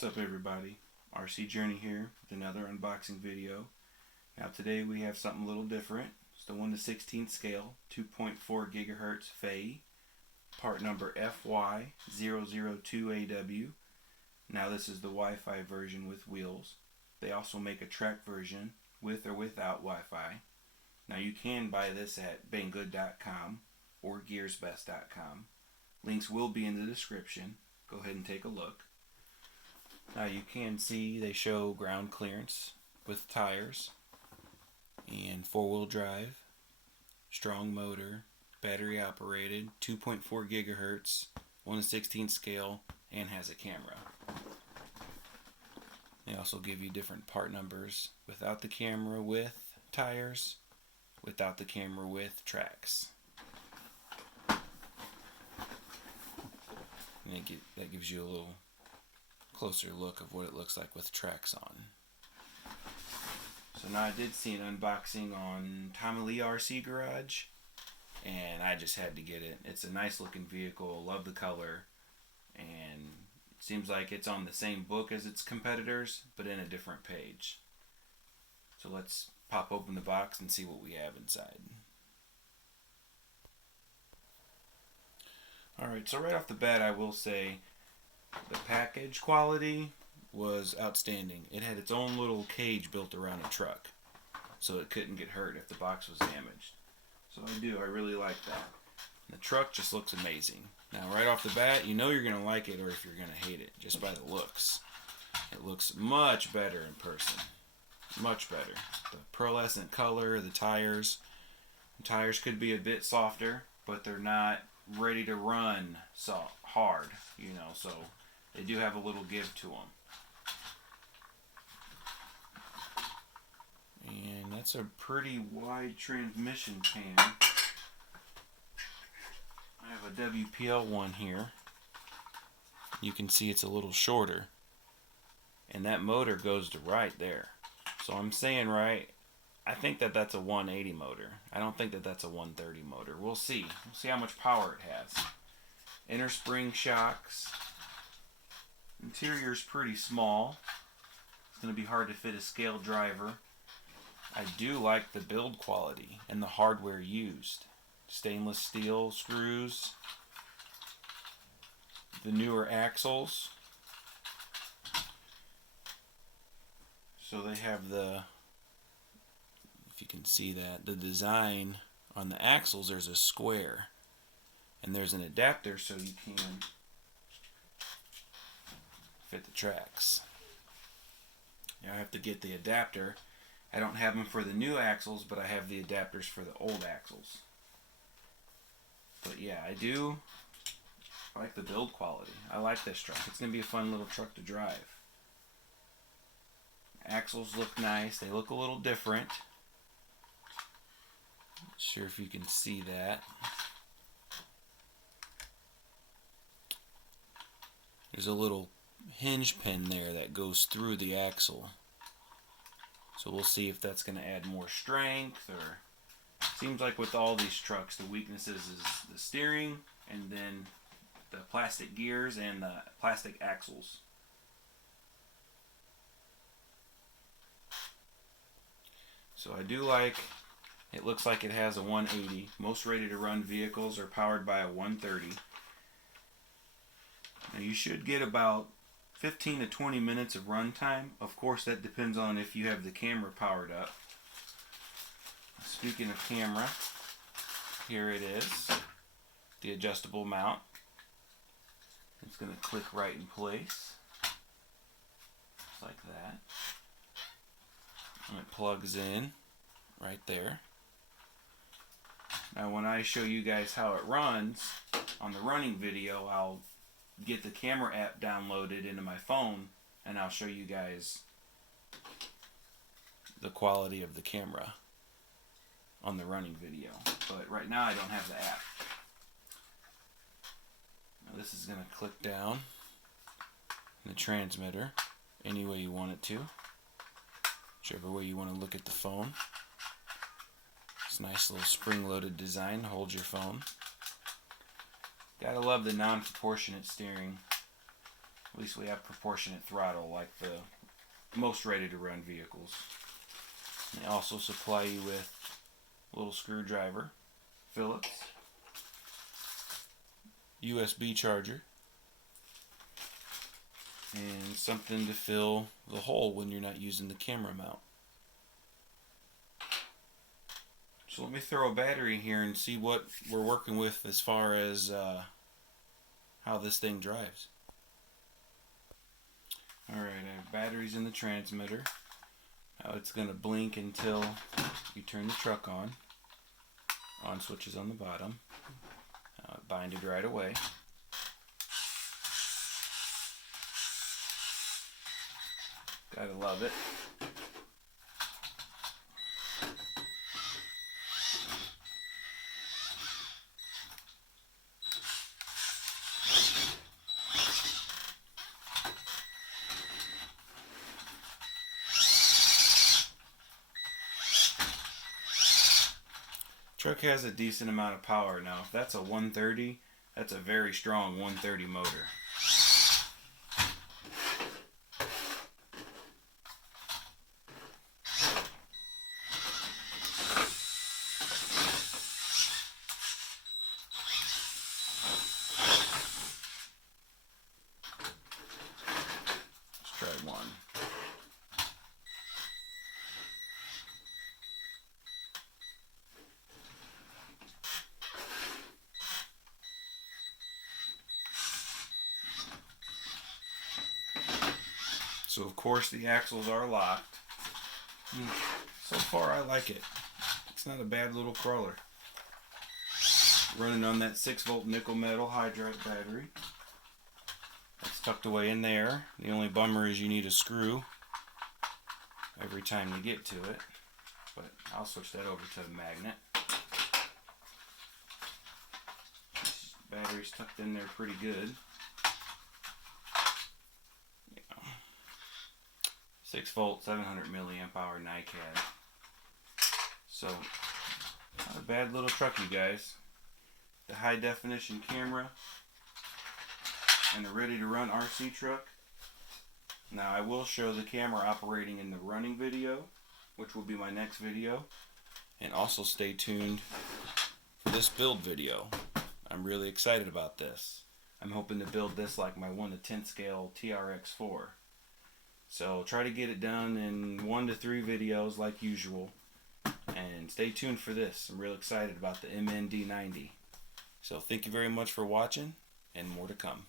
What's up everybody? RC Journey here with another unboxing video. Now today we have something a little different. It's the 1/16 scale, 2.4 gigahertz Fayee, part number fy002aw. Now this is the Wi-Fi version with wheels. They also make a track version with or without Wi-Fi. Now you can buy this at banggood.com or gearsbest.com. Links will be in the description. Go ahead and take a look. Now you can see they show ground clearance with tires and four-wheel drive, strong motor, battery operated, 2.4 gigahertz, 1/16 scale, and has a camera. They also give you different part numbers: without the camera with tires, without the camera with tracks. And that gives you a little closer look of what it looks like with tracks on. So now I did see an unboxing on Tommy Lee RC Garage, and I just had to get it. It's a nice looking vehicle, love the color, and it seems like it's on the same book as its competitors, but in a different page. So let's pop open the box and see what we have inside. Alright, so right off the bat I will say the package quality was outstanding. It had its own little cage built around a truck, so it couldn't get hurt if the box was damaged. So I really like that. And the truck just looks amazing. Now right off the bat, you know you're going to like it or if you're going to hate it, just by the looks. It looks much better in person. Much better. The pearlescent color, the tires. The tires could be a bit softer, but they're not ready to run so hard, you know, so they do have a little give to them. And that's a pretty wide transmission pan. I have a WPL one here. You can see it's a little shorter, and that motor goes to right there. So I'm saying right, I think that that's a 180 motor. I don't think that that's a 130 motor. We'll see. We'll see how much power it has. Inner spring shocks. Interior's pretty small. It's going to be hard to fit a scale driver. I do like the build quality and the hardware used. Stainless steel screws. The newer axles. So they have the, if you can see that, the design on the axles, there's a square. And there's an adapter so you can fit the tracks. Now I have to get the adapter. I don't have them for the new axles, but I have the adapters for the old axles. But yeah, I do like the build quality. I like this truck. It's going to be a fun little truck to drive. Axles look nice. They look a little different. Not sure if you can see that. There's a little hinge pin there that goes through the axle. So we'll see if that's going to add more strength, or seems like with all these trucks the weaknesses is the steering and then the plastic gears and the plastic axles. So I do like, it looks like it has a 180. Most ready to run vehicles are powered by a 130. Now you should get about 15 to 20 minutes of run time. Of course that depends on if you have the camera powered up. Speaking of camera, here it is. The adjustable mount. It's going to click right in place. Just like that. And it plugs in right there. Now when I show you guys how it runs on the running video, I'll get the camera app downloaded into my phone and I'll show you guys the quality of the camera on the running video. But right now I don't have the app. Now this is going to click down in the transmitter any way you want it to. Whichever way you want to look at the phone. It's a nice little spring-loaded design to hold your phone. Gotta love the non-proportionate steering. At least we have proportionate throttle like the most ready-to-run vehicles. They also supply you with a little screwdriver, Phillips, USB charger, and something to fill the hole when you're not using the camera mount. So let me throw a battery here and see what we're working with as far as how this thing drives. Alright, I have batteries in the transmitter. Now it's going to blink until you turn the truck on. On switches on the bottom. It binded right away. Gotta love it. Truck has a decent amount of power. Now, if that's a 130, that's a very strong 130 motor. Let's try one. So of course the axles are locked. So far I like it. It's not a bad little crawler. Running on that 6-volt nickel metal hydride battery. That's tucked away in there. The only bummer is you need a screw every time you get to it. But I'll switch that over to a magnet. This battery's tucked in there pretty good. 6-volt, 700 milliamp hour NiCad. So, not a bad little truck, you guys. The high definition camera and a ready to run RC truck. Now I will show the camera operating in the running video, which will be my next video. And also stay tuned for this build video. I'm really excited about this. I'm hoping to build this like my 1/10 scale TRX4. So try to get it done in 1 to 3 videos like usual. And stay tuned for this. I'm real excited about the MND90. So thank you very much for watching, and more to come.